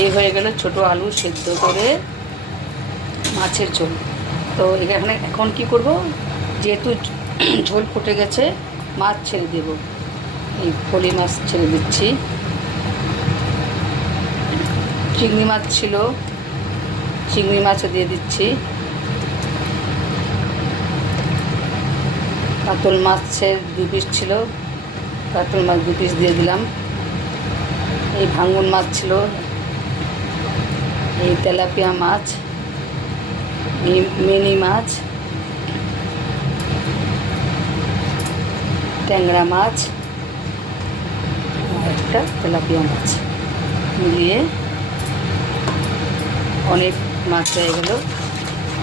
এই হয়ে গেল ছোট আলু সেদ্ধ করে মাছের ঝোল। তো এখানে এখন কি করব, যেহেতু ঝোল ফুটে গেছে মাছ ছেড়ে দেব। এই ফলি মাছ ছেড়ে দিচ্ছি। চিংড়ি মাছ ছিল, চিংড়ি মাছও দিয়ে দিচ্ছি। কাতল মাছের 2 পিস ছিল, কাতল মাছ 2 পিস দিয়ে দিলাম। এই ভাঙন মাছ ছিল, এই তেলাপিয়া মাছ, এই মিনি মাছ, ট্যাংরা মাছ, আর একটা তেলাপিয়া মাছ মিলিয়ে অনেক মাছ হয়ে গেল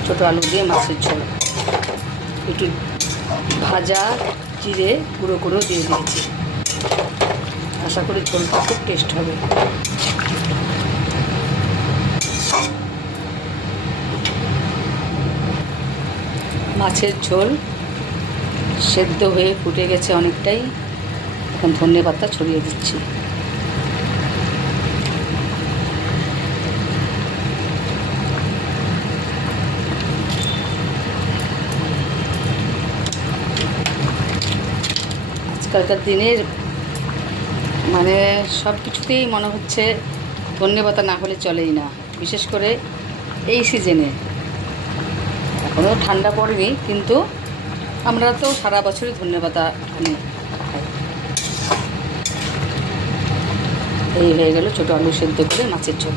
ছোটো আলু দিয়ে মাছের ঝোল। একটু ভাজা জিরে গুঁড়ো করেও দিয়ে দিয়েছি। আশা করি ঝোলটা খুব টেস্ট হবে। মাছের ঝোল সেদ্ধ হয়ে ফুটে গেছে অনেকটাই। এখন ধনেপাতা ছড়িয়ে দিচ্ছি। আজকালকার দিনের মানে সব কিছুতেই মনে হচ্ছে ধনেপাতা না হলে চলেই না, বিশেষ করে এই সিজনে। এখনও ঠান্ডা পড়েনি, কিন্তু আমরা তো সারা বছরই ধনেপাতা আনি। এই হয়ে গেল ছোটো আলু সেদ্ধ করে মাছের ঝোল।